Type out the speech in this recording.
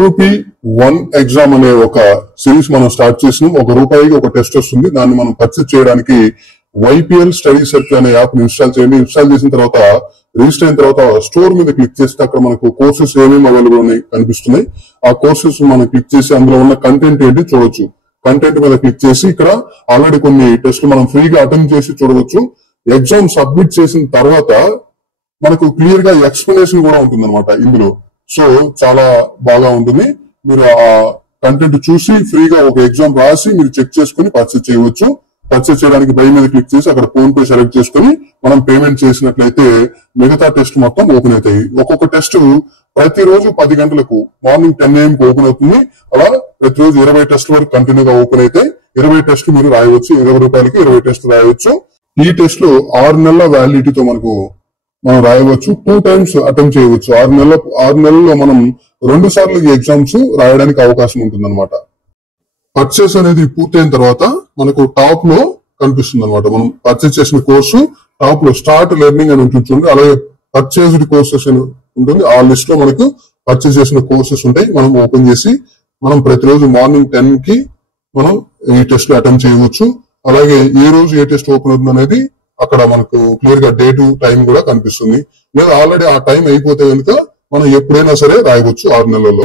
Rupee 1 exam అనే ఒక series మనం స్టార్ట్ చేసినాం. ₹1కి ఒక టెస్ట్ వస్తుంది. దాన్ని మనం పర్చేస్ చేయడానికి వైపీఎల్ స్టడీ సర్కిల్ అనే యాప్ ఇన్స్టాల్ చేయండి. ఇన్స్టాల్ చేసిన తర్వాత రిజిస్టర్ అయిన తర్వాత స్టోర్ మీద క్లిక్ చేస్తే అక్కడ మనకు కోర్సెస్ ఏమేమి అవైలబుల్ ఉన్నాయి కనిపిస్తున్నాయి. ఆ కోర్సెస్ మనం క్లిక్ చేసి అందులో ఉన్న కంటెంట్ ఏంటి చూడొచ్చు. కంటెంట్ మీద క్లిక్ చేసి ఇక్కడ ఆల్రెడీ కొన్ని టెస్టులు మనం ఫ్రీగా అటెంప్ట్ చేసి చూడవచ్చు. ఎగ్జామ్ సబ్మిట్ చేసిన తర్వాత మనకు క్లియర్ గా ఎక్స్ప్లెనేషన్ కూడా ఉంటుంది అనమాట ఇందులో. సో చాలా బాగా ఉంటుంది. మీరు ఆ కంటెంట్ చూసి ఫ్రీగా ఒక ఎగ్జామ్ రాసి మీరు చెక్ చేసుకుని పర్చేస్ చేయవచ్చు. పర్చేస్ చేయడానికి బై మీద క్లిక్ చేసి అక్కడ ఫోన్ పే సెలెక్ట్ చేసుకుని మనం పేమెంట్ చేసినట్లయితే మిగతా టెస్ట్ మొత్తం ఓపెన్ అవుతాయి. ఒక్కొక్క టెస్ట్ ప్రతిరోజు 10 గంటలకు మార్నింగ్ 10 AM కి ఓపెన్ అవుతుంది. అలా ప్రతిరోజు 20 టెస్టుల వరకు కంటిన్యూగా ఓపెన్ అయితే 20 టెస్టులు మీరు రాయవచ్చు. ₹20కి 20 టెస్టులు రాయవచ్చు. ఈ టెస్ట్ లో 6 నెలల వ్యాలిడిటీతో మనం రాయవచ్చు. 2 టైమ్స్ అటెంప్ట్ చేయవచ్చు. 6 నెలల్లో మనం 2 సార్లు ఈ ఎగ్జామ్స్ రాయడానికి అవకాశం ఉంటుంది అనమాట. పర్చేస్ అనేది పూర్తయిన తర్వాత మనకు టాప్ లో కనిపిస్తుంది అనమాట. మనం పర్చేస్ చేసిన కోర్సు టాప్ లో స్టార్ట్ లెర్నింగ్ అని ఉంటుంది చూడండి. అలాగే పర్చేస్డ్ కోర్సెస్ అని ఉంటుంది. ఆ లిస్ట్ లో మనకు పర్చేస్ చేసిన కోర్సెస్ ఉంటాయి. మనం ఓపెన్ చేసి మనం ప్రతిరోజు మార్నింగ్ 10 కి మనం ఈ టెస్ట్ లో అటెంప్ట్ చేయవచ్చు. అలాగే ఏ రోజు ఏ టెస్ట్ ఓపెన్ అవుతుంది అనేది అక్కడ మనకు క్లియర్ గా డేటు టైం కూడా కనిపిస్తుంది. లేదా ఆల్రెడీ ఆ టైం అయిపోతే కనుక మనం ఎప్పుడైనా సరే రాయవచ్చు 6 నెలల్లో.